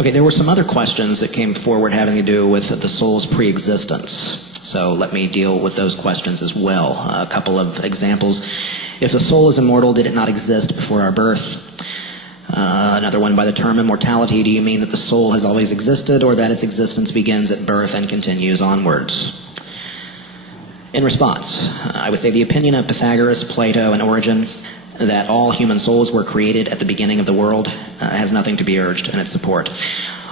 Okay, there were some other questions that came forward having to do with the soul's pre-existence. So let me deal with those questions as well. A couple of examples. If the soul is immortal, did it not exist before our birth? Another one, by the term immortality, do you mean that the soul has always existed, or that its existence begins at birth and continues onwards? In response, I would say the opinion of Pythagoras, Plato, and Origen that all human souls were created at the beginning of the world has nothing to be urged in its support.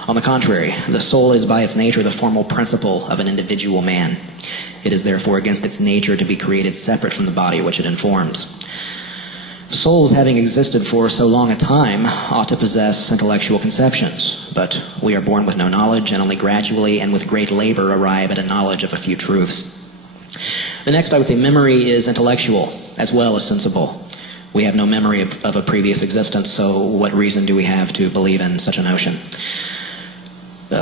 On the contrary, the soul is by its nature the formal principle of an individual man. It is therefore against its nature to be created separate from the body which it informs. Souls, having existed for so long a time, ought to possess intellectual conceptions, but we are born with no knowledge, and only gradually and with great labor arrive at a knowledge of a few truths. The next, I would say, memory is intellectual as well as sensible. We have no memory of a previous existence, so what reason do we have to believe in such a notion?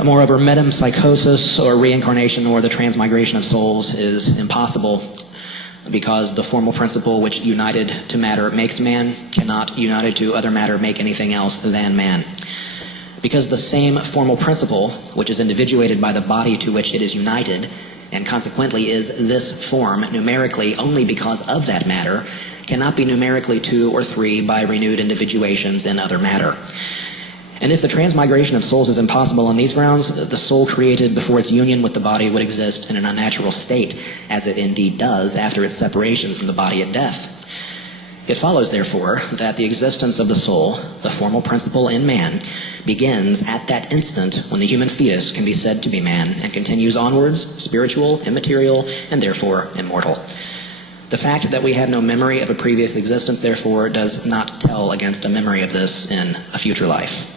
Moreover, metempsychosis or reincarnation or the transmigration of souls is impossible, because the formal principle which united to matter makes man cannot, united to other matter, make anything else than man. Because the same formal principle, which is individuated by the body to which it is united, and consequently is this form numerically only because of that matter, cannot be numerically 2 or 3 by renewed individuations in other matter. And if the transmigration of souls is impossible on these grounds, the soul created before its union with the body would exist in an unnatural state, as it indeed does after its separation from the body at death. It follows, therefore, that the existence of the soul, the formal principle in man, begins at that instant when the human fetus can be said to be man, and continues onwards, spiritual, immaterial, and therefore immortal. The fact that we have no memory of a previous existence, therefore, does not tell against a memory of this in a future life.